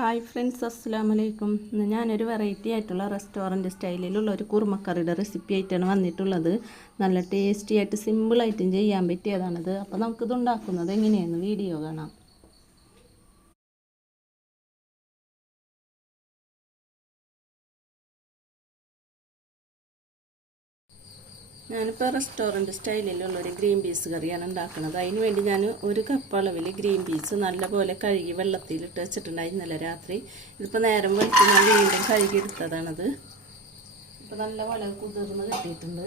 Hi friends അസ്സാം വലൈക്കും ഇന്ന് ഞാനൊരു വെറൈറ്റി ആയിട്ടുള്ള റെസ്റ്റോറന്റ് സ്റ്റൈലിലുള്ള ഒരു കുറുമക്കറിയുടെ റെസിപ്പി ആയിട്ടാണ് വന്നിട്ടുള്ളത്. നല്ല ടേസ്റ്റി ആയിട്ട് സിമ്പിളായിട്ടും ചെയ്യാൻ പറ്റിയതാണിത്. അപ്പോൾ നമുക്കിത് ഉണ്ടാക്കുന്നത് എങ്ങനെയാണെന്ന് വീഡിയോ കാണാം. ഞാനിപ്പോൾ റെസ്റ്റോറന്റ് സ്റ്റൈലിലുള്ള ഒരു ഗ്രീൻ പീസ് കറിയാണ് ഉണ്ടാക്കുന്നത്. അതിന് വേണ്ടി ഞാൻ ഒരു കപ്പ് അളവിൽ ഗ്രീൻ പീസ് നല്ലപോലെ കഴുകി വെള്ളത്തിൽ ഇട്ട് വെച്ചിട്ടുണ്ടായി ഇന്നലെ രാത്രി. ഇതിപ്പോൾ നേരം വെളുത്ത് ഞാൻ വീണ്ടും കഴുകി എടുത്തതാണത്. ഇപ്പോൾ നല്ലപോലെ കുതിർന്ന് കിട്ടിയിട്ടുണ്ട്.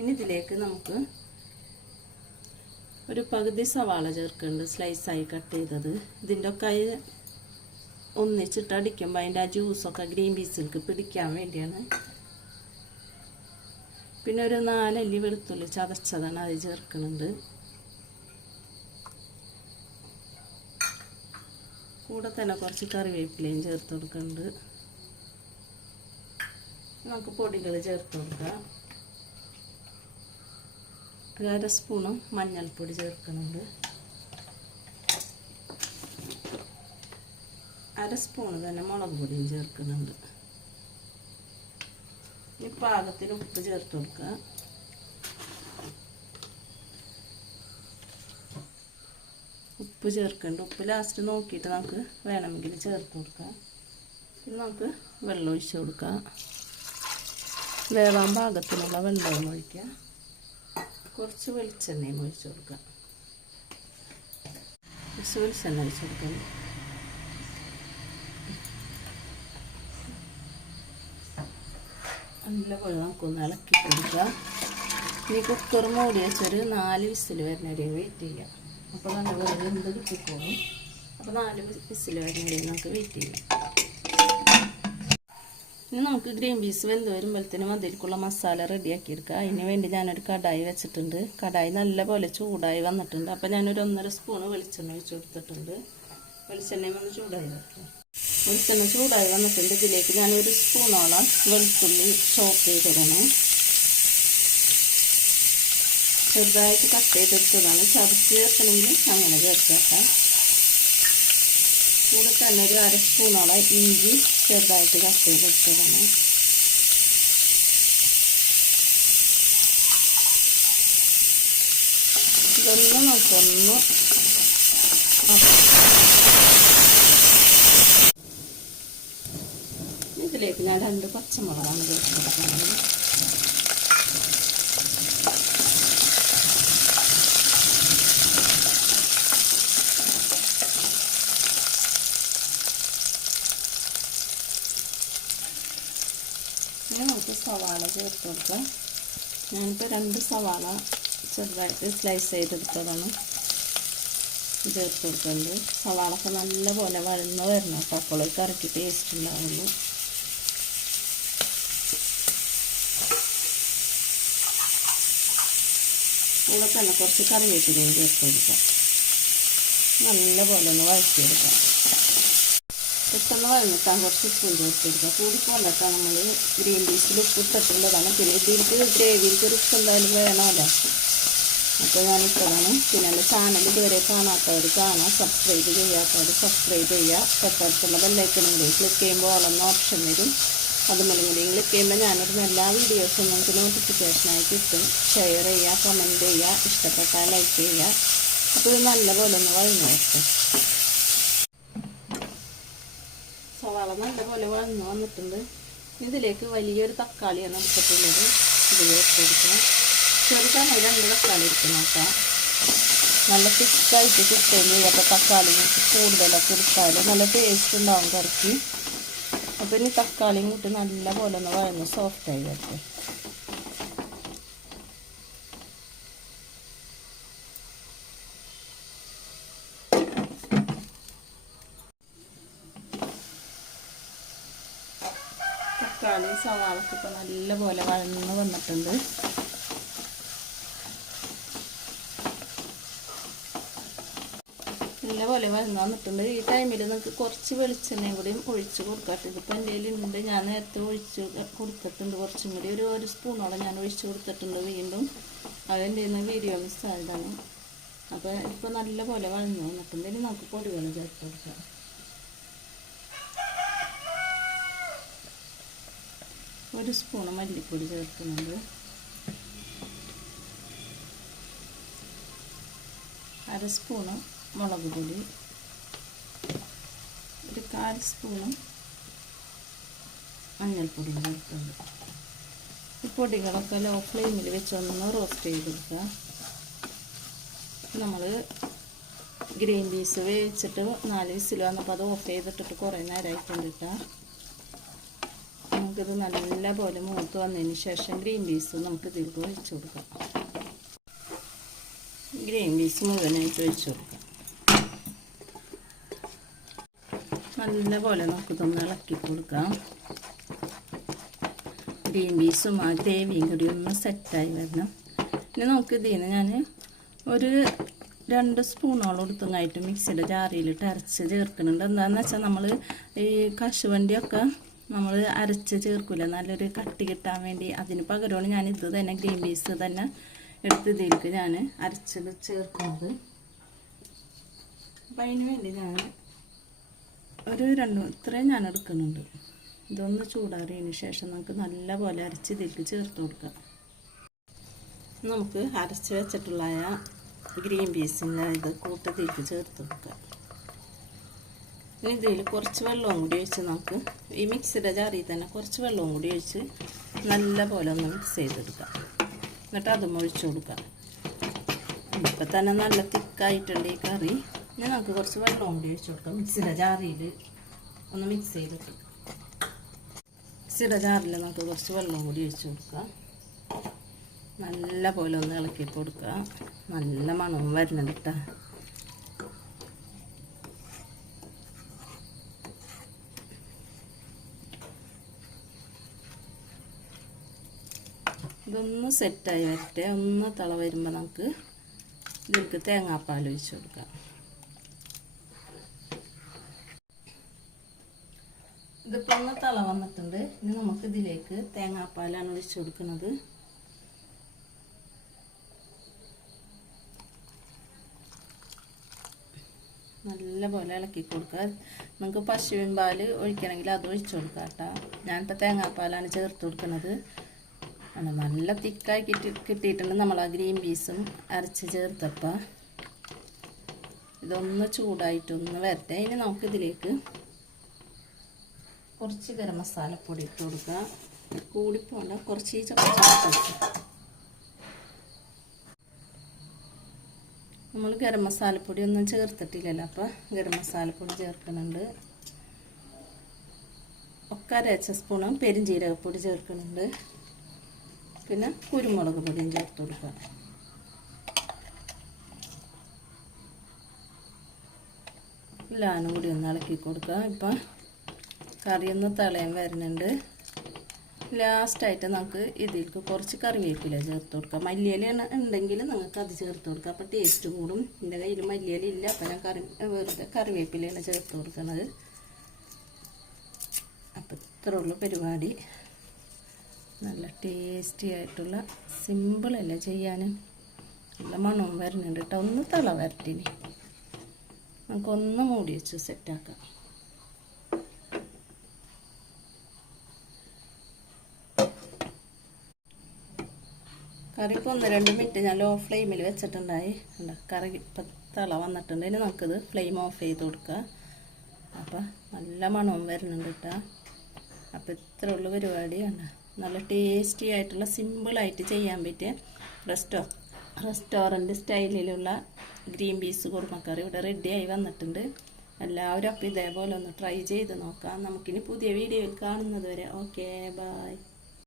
ഇനി ഇതിലേക്ക് നമുക്ക് ഒരു പകുതി സവാള ചേർക്കുന്നുണ്ട് സ്ലൈസായി കട്ട് ചെയ്തത്. ഇതിന്റെ ഒക്കെ ഒന്നിച്ചിട്ട് അടിക്കുമ്പോൾ അതിന്റെ ആ ജ്യൂസൊക്കെ ഗ്രീൻ പീസിലേക്ക് പിടിക്കാൻ വേണ്ടിയാണ്. പിന്നെ ഒരു നാലല്ലി വെളുത്തുള്ളി ചതച്ചതാണ് അത് ചേർക്കുന്നുണ്ട് കൂടെ തന്നെ കുറച്ച് കറിവേപ്പിലയും ചേർത്ത് കൊടുക്കുന്നുണ്ട് നമുക്ക് പൊടികൾ ചേർത്ത് കൊടുക്കാം. ഒരു അര സ്പൂണും മഞ്ഞൾപ്പൊടി ചേർക്കുന്നുണ്ട് അര സ്പൂണ് തന്നെ മുളക് പൊടിയും ചേർക്കുന്നുണ്ട് ഇനി പാകത്തിന് ഉപ്പ് ചേർത്ത് കൊടുക്കുക ഉപ്പ് ചേർക്കേണ്ട. ഉപ്പ് ലാസ്റ്റ് നോക്കിയിട്ട് നമുക്ക് വേണമെങ്കിൽ ചേർത്ത് കൊടുക്കാം. പിന്നെ നമുക്ക് വെള്ളം ഒഴിച്ച് കൊടുക്കാം. വേവാൻ പാകത്തിനുള്ള വെള്ളവും ഒഴിക്കുക കുറച്ച് വെളിച്ചെണ്ണയും ഒഴിച്ച് കൊടുക്കുക കുറച്ച് വെളിച്ചെണ്ണ ഒഴിച്ച് കൊടുക്കാം വെള്ളം നമുക്കൊന്ന് ഇളക്കി കൊടുക്കുക. ഇനി കുക്കർ മൂടി വെച്ചൊരു നാല് വിസിൽ വരുന്നവരെ വെയിറ്റ് ചെയ്യാം അപ്പോൾ നല്ലപോലെ വെന്ത് കിട്ടിക്കോളും. അപ്പോൾ നാല് വിസിൽ വരുന്നവരെ നമുക്ക് വെയിറ്റ് ചെയ്യാം. ഇനി നമുക്ക് ഗ്രീൻ പീസ് വെന്ത് വരുമ്പോഴത്തേനും അതിലേക്കുള്ള മസാല റെഡിയാക്കി എടുക്കുക. അതിന് വേണ്ടി ഞാനൊരു കടായി വെച്ചിട്ടുണ്ട്. കടായി നല്ലപോലെ ചൂടായി വന്നിട്ടുണ്ട്. അപ്പോൾ ഞാനൊരു ഒന്നര സ്പൂണ് വെളിച്ചെണ്ണ ഒഴിച്ച് കൊടുത്തിട്ടുണ്ട്. വെളിച്ചെണ്ണയും ഒന്ന് ചൂടായി വെക്കുക വെളിച്ചെണ്ണ ചൂടായി വന്നിട്ടുണ്ട് ഇതിലേക്ക് ഞാൻ ഒരു സ്പൂണോളം വെളുത്തുള്ളി ചോപ്പ് ചെയ്തിടണം. ചെറുതായിട്ട് കട്ട് ചെയ്തെടുത്തതാണ്. ചതച്ച് ചേർക്കണമെങ്കിൽ അങ്ങനെ ചേർത്തേക്കാം കൂടെ തന്നെ ഒരു അര സ്പൂണോളം ഇഞ്ചി ചെറുതായിട്ട് കട്ട് ചെയ്തെടുത്തതാണ്. ഇതൊന്ന് നമുക്കൊന്ന് ഇതിലേക്ക് ഞാൻ രണ്ട് പച്ചമുളകാണ് ചേർക്കുന്നത്. നമുക്ക് സവാള ചേർത്ത് കൊടുക്കാം ഞാനിപ്പോൾ രണ്ട് സവാള ചെറുതായിട്ട് സ്ലൈസ് ചെയ്തെടുത്തതാണ്. ചേർത്ത് കൊടുക്കുന്നത് സവാളൊക്കെ നല്ലപോലെ വഴന്ന് വരണം. അപ്പോൾ അപ്പോൾ കറക്കി ടേസ്റ്റ് ഉണ്ടാവുള്ളൂ. കൂടെ തന്നെ കുറച്ച് കറിവേപ്പിലയും ചേർത്ത് കൊടുക്കാം നല്ലപോലെ ഒന്ന് വഴറ്റിയെടുക്കാം. പെട്ടെന്ന് വഴങ്ങിട്ടാൽ കുറച്ച് ഉപ്പും ചേർത്ത് കൊടുക്കുക നമ്മൾ ഗ്രീൻ പീസിൽ ഉപ്പ് ഇട്ടിട്ടുള്ളതാണ്. പിന്നെ ഇതിലേക്ക് ഗ്രേവിക്ക് ഒരു ഉപ്പ് എന്തായാലും വേണമല്ലോ. അപ്പോൾ ഞാനിട്ടതാണ് പിന്നെ എന്റെ ചാനൽ ഇതുവരെ കാണാത്തവർ കാണാം. സബ്സ്ക്രൈബ് ചെയ്യാത്തവർ സബ്സ്ക്രൈബ് ചെയ്യുക. തൊട്ടടുത്തുള്ള ബെല്ലൈക്കണും കൂടി ക്ലിക്ക് ചെയ്യുമ്പോൾ ഓളെന്ന ഓപ്ഷൻ വരും. അതുപോലെ കൂടി ക്ലിക്ക് ചെയ്യുമ്പോൾ ഞാനിടുന്ന എല്ലാ വീഡിയോസും നിങ്ങൾക്ക് നോട്ടിഫിക്കേഷനായി കിട്ടും. ഷെയർ ചെയ്യുക കമന്റ് ചെയ്യുക ഇഷ്ടപ്പെട്ടാൽ ലൈക്ക് ചെയ്യുക. അപ്പോൾ ഇത് നല്ലപോലെ ഒന്ന് വഴഞ്ഞു വരട്ടെ സവാള നല്ലപോലെ വളർന്നു വന്നിട്ടുണ്ട്. ഇതിലേക്ക് വലിയൊരു തക്കാളിയാണ് എടുത്തിട്ടുള്ളത്. ഇത് ചേർത്തെടുക്കണം ചെറുതാണ് രണ്ട് തക്കാളി എടുക്കണം കേട്ടോ. നല്ല തിക്കായിട്ട് ചെയ്യും അപ്പോൾ തക്കാളി കൂടുതലൊക്കെ എടുത്താൽ നല്ല ടേസ്റ്റ് ഉണ്ടാവും കറിക്ക്. അപ്പോൾ ഇനി തക്കാളിയും കൂട്ടി നല്ല പോലെ ഒന്ന് വഴന്ന് സോഫ്റ്റായി വരട്ടെ. തക്കാളിയും സവാളൊക്കെ ഇപ്പോൾ നല്ല പോലെ വഴന്ന് വന്നിട്ടുണ്ട്. നല്ലപോലെ വഴങ്ങാൻ നിൽക്കുന്നത് ഈ ടൈമിൽ നിങ്ങൾക്ക് കുറച്ച് വെളിച്ചെണ്ണയും കൂടിയും ഒഴിച്ച് കൊടുക്കാം. ഇതിപ്പോൾ എന്റെ ഉണ്ട് ഞാൻ നേരത്തെ ഒഴിച്ച് കൊടുത്തിട്ടുണ്ട് കുറച്ചും കൂടി. ഒരു ഒരു സ്പൂണോളം ഞാൻ ഒഴിച്ച് കൊടുത്തിട്ടുണ്ട് വീണ്ടും. അതെന്റെ വീഡിയോ മിസ്സായതാണ് അപ്പോൾ ഇപ്പോൾ നല്ലപോലെ വഴങ്ങി വന്നിട്ടുണ്ട് ഇനി നമുക്ക് പൊടികൾ ചേർത്ത് കൊടുക്കാം. ഒരു സ്പൂണ് മല്ലിപ്പൊടി ചേർക്കുന്നുണ്ട്. അര സ്പൂണ് മുളക് പൊടി ഒരു കാൽ സ്പൂണും മഞ്ഞൾപ്പൊടി ചേർക്കുന്നത് ഈ പൊടികളൊക്കെ ലോ ഫ്ലെയിമിൽ വെച്ചൊന്ന് റോസ്റ്റ് ചെയ്തെടുക്കുക. നമ്മൾ ഗ്രീൻ പീസ് വേവിച്ചിട്ട് നാല് വിസിൽ വന്നപ്പോൾ അത് ഓഫ് ചെയ്തിട്ടിട്ട് കുറേ നേരമായിട്ടുണ്ട് കേട്ടോ നമുക്കിത് നല്ല പോലെ മൂത്ത് വന്നതിന് ശേഷം ഗ്രീൻ പീസ് നമുക്ക് ഇതിലേക്ക് ഒഴിച്ചു കൊടുക്കാം. ഗ്രീൻ പീസ് മുഴുവനായിട്ട് ഒഴിച്ചു കൊടുക്കാം. നല്ല പോലെ നമുക്കിതൊന്ന് ഇളക്കി കൊടുക്കാം. ഗ്രീൻ പീസും ആ ഗ്രേവിയും കൂടി ഒന്ന് സെറ്റായി വരണം. ഇനി നമുക്ക് ഇതിൽ നിന്ന് ഞാൻ ഒരു രണ്ട് സ്പൂണോളം എടുത്തങ്ങായിട്ട് മിക്സിയുടെ ജാറിയിലിട്ട് അരച്ച് ചേർക്കുന്നുണ്ട്. എന്താണെന്ന് വെച്ചാൽ നമ്മൾ ഈ കശുവണ്ടിയൊക്കെ നമ്മൾ അരച്ച് ചേർക്കില്ല നല്ലൊരു കട്ടി കിട്ടാൻ വേണ്ടി അതിന് പകരമാണ് ഞാൻ ഇത് തന്നെ ഗ്രീൻ പീസ് തന്നെ എടുത്ത് ഇതിലേക്ക് ഞാൻ അരച്ചത് ചേർക്കുന്നത്. അപ്പം അതിന് വേണ്ടി ഞാൻ ഒരു രണ്ട് ഇത്രയും ഞാൻ എടുക്കുന്നുണ്ട്. ഇതൊന്ന് ചൂടാറിയതിന് ശേഷം നമുക്ക് നല്ലപോലെ അരച്ച് ഇതിലേക്ക് ചേർത്ത് കൊടുക്കാം. നമുക്ക് അരച്ച് വെച്ചിട്ടുള്ള ഗ്രീൻ പീസിന്റെ ഇത് കൂട്ടത്തിലേക്ക് ചേർത്ത് കൊടുക്കാം. ഇനി ഇതിൽ കുറച്ച് വെള്ളവും കൂടി ഒഴിച്ച് നമുക്ക് ഈ മിക്സിയുടെ ജാറിൽ തന്നെ കുറച്ച് വെള്ളവും കൂടി ഒഴിച്ച് നല്ലപോലെ ഒന്ന് മിക്സ് ചെയ്തെടുക്കാം. എന്നിട്ട് അതും ഒഴിച്ചു കൊടുക്കാം. ഇപ്പം തന്നെ നല്ല തിക്കായിട്ടുണ്ട് ഈ കറി. ഇനി നമുക്ക് കുറച്ച് വെള്ളം കൊണ്ട് ഒഴിച്ച് കൊടുക്കാം. മിക്സിയുടെ ജാറിയിൽ ഒന്ന് മിക്സ് ചെയ്തിട്ട് മിക്സിയുടെ ജാറിൽ നമുക്ക് കുറച്ച് വെള്ളം കൂടി ഒഴിച്ച് കൊടുക്കാം. നല്ല പോലെ ഒന്ന് ഇളക്കി കൊടുക്കുക നല്ല മണം വരുന്നുണ്ട് കേട്ടോ ഇതൊന്ന് സെറ്റായി വരട്ടെ. ഒന്ന് തള വരുമ്പോൾ നമുക്ക് ഇതിലേക്ക് തേങ്ങാപ്പാൽ ഒഴിച്ച് കൊടുക്കാം. ഇതിപ്പോൾ ഒന്ന് തള വന്നിട്ടുണ്ട്. ഇനി നമുക്ക് ഇതിലേക്ക് തേങ്ങാപ്പാലാണ് ഒഴിച്ചു കൊടുക്കുന്നത്. നല്ല പോലെ ഇളക്കി കൊടുക്കുക. നമുക്ക് പശുവിൻ പാൽ ഒഴിക്കണമെങ്കിൽ അത് ഒഴിച്ചു കൊടുക്കാം കേട്ടോ. ഞാനിപ്പോൾ തേങ്ങാപ്പാലാണ് ചേർത്ത് കൊടുക്കുന്നത്. നല്ല തിക്കായി കിട്ടി കിട്ടിയിട്ടുണ്ട് നമ്മൾ ആ ഗ്രീൻ പീസും അരച്ച് ചേർത്തപ്പോൾ ഇതൊന്ന് ചൂടായിട്ടൊന്ന് വരട്ടെ. ഇനി നമുക്കിതിലേക്ക് കുറച്ച് ഗരം മസാലപ്പൊടി ഇട്ട് കൊടുക്കുക. കൂടിപ്പോണ്ട കുറച്ച് ചപ്പാത്തി നമ്മൾ ഗരം മസാലപ്പൊടി ഒന്നും ചേർത്തിട്ടില്ലല്ലോ അപ്പോൾ ഗരം മസാലപ്പൊടി ചേർക്കുന്നുണ്ട്. ഒക്കെ അരച്ച സ്പൂണും പെരിഞ്ജീരകപ്പൊടി ചേർക്കുന്നുണ്ട്. പിന്നെ കുരുമുളക് പൊടിയും ചേർത്ത് കൊടുക്കുക. എല്ലാനും കൂടി ഒന്ന് ഇളക്കി കൊടുക്കുക. ഇപ്പം കറിയൊന്ന് തിളയാൻ വരുന്നുണ്ട്. ലാസ്റ്റായിട്ട് നമുക്ക് ഇതിലേക്ക് കുറച്ച് കറിവേപ്പില ചേർത്ത് കൊടുക്കാം. മല്ലിയില ഉണ്ടെങ്കിൽ നിങ്ങൾക്ക് അത് ചേർത്ത് കൊടുക്കാം. അപ്പോൾ ടേസ്റ്റ് കൂടും. എന്റെ കയ്യിൽ മല്ലിയില ഇല്ല. അപ്പോൾ ഞാൻ കറി വെറുതെ കറിവേപ്പിലയാണ് ചേർത്ത് കൊടുക്കുന്നത് ഇത്ര ഉള്ള പരിപാടി. നല്ല ടേസ്റ്റി ആയിട്ടുള്ള സിമ്പിളല്ല ചെയ്യാൻ നല്ല മണവും വരുന്നുണ്ട് കേട്ടോ ഒന്ന് തള വരട്ടിനി. നമുക്കൊന്ന് മൂടി വെച്ച് സെറ്റാക്കാം കറി ഇപ്പോൾ ഒന്ന് രണ്ട് മിനിറ്റ് ഞാൻ ലോ ഫ്ലെയിമിൽ വെച്ചിട്ടുണ്ടായി. ഉണ്ട് കറി ഇപ്പം തള വന്നിട്ടുണ്ട്. ഇനി നമുക്കിത് ഫ്ലെയിം ഓഫ് ചെയ്ത് കൊടുക്കുക അപ്പം നല്ല മണവും വരുന്നുണ്ട് കേട്ടോ അപ്പോൾ ഇത്ര ഉള്ള പരിപാടി. ഉണ്ട് നല്ല ടേസ്റ്റി ആയിട്ടുള്ള സിമ്പിളായിട്ട് ചെയ്യാൻ പറ്റിയ റെസ്റ്റോ റെസ്റ്റോറന്റ് സ്റ്റൈലിലുള്ള ഗ്രീൻ പീസ് കുറുമക്കറി ഇവിടെ റെഡിയായി വന്നിട്ടുണ്ട്. എല്ലാവരും അപ്പോൾ ഇതേപോലെ ഒന്ന് ട്രൈ ചെയ്ത് നോക്കാം. നമുക്കിനി പുതിയ വീഡിയോയിൽ കാണുന്നത് വരെ. Okay bye